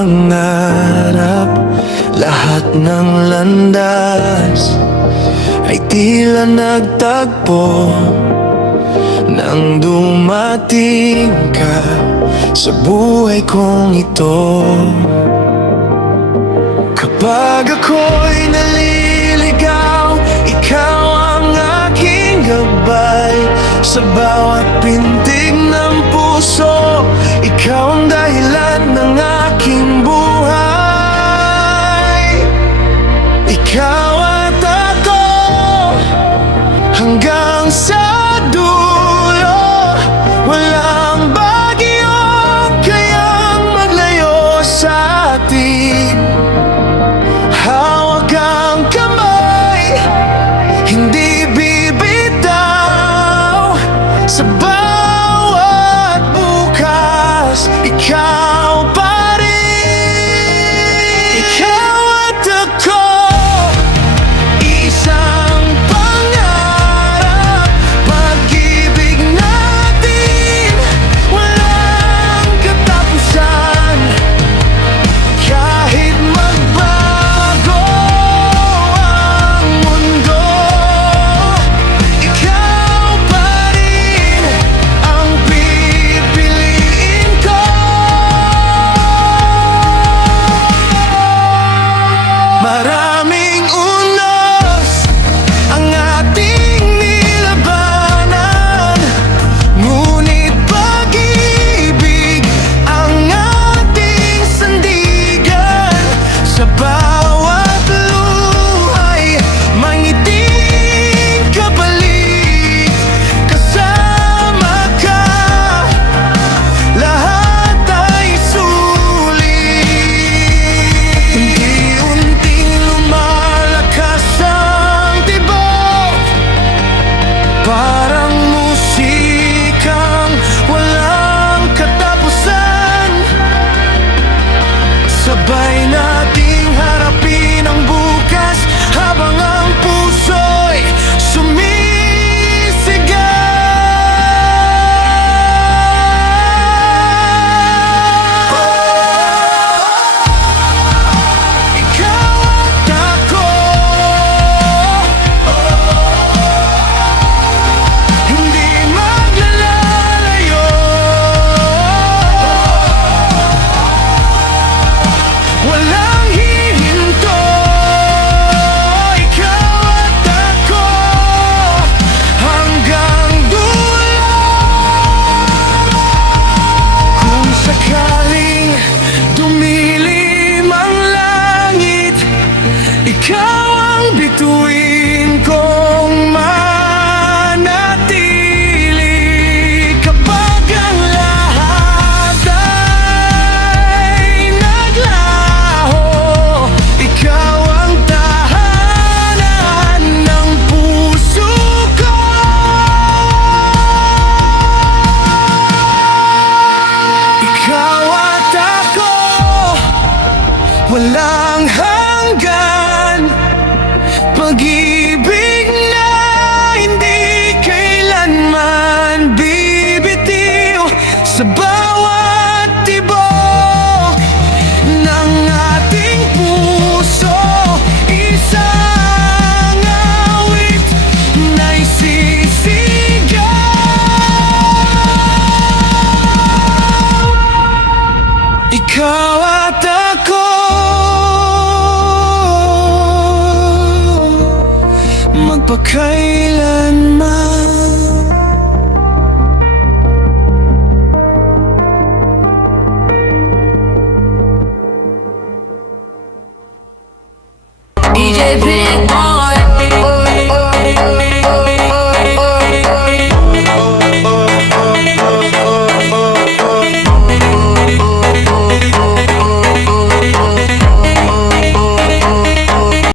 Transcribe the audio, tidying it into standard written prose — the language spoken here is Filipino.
pangarap, lahat ng landas ay tila nagtagpo nang dumating ka sa buhay kong ito. Kapag ako'y naliligaw, ikaw ang aking gabay. Sa bawat pintig ng puso, ikaw ang dahilan ng aking buhay. Ikaw at ako hanggang sa dulo, walang bagyong kayang maglayo sa atin. Hawak ang kamay, hindi bibitaw. Sa bawat bukas, ikaw pa rin. Ikaw at ako, isang pangarap. Pag-ibig natin, walang katapusan. Kahit magbago ang mundo, ikaw pa rin ang pipiliin ko. Maraming unos ang ating nilabanan, ngunit pag-ibig ang ating sandigan. Sa bawat luhay, mangiting kabalik. Kasama ka, lahat ay sulit. Unti-unting lumalakas ang tibok, parang musikang walang katapusan. Sabay nating harapin ang bukas habang ang puso'y sumisigaw. Ikaw at ako, hindi maglalayo. Walang hihinto. Ikaw at ako hanggang dulo. Kung sakaling dumilim ang langit, ikaw ang bituin kong manatili. Kapag ang lahat ay naglaho, ikaw ang tahanan ng puso ko. Ikaw at ako, walang hanggan. Pag-ibig na hindi kailanman bibitiw. Sa bawat tibok ng ating puso, isang awit na isisigaw. Ikaw at ako, magpakailanman. DJ Pink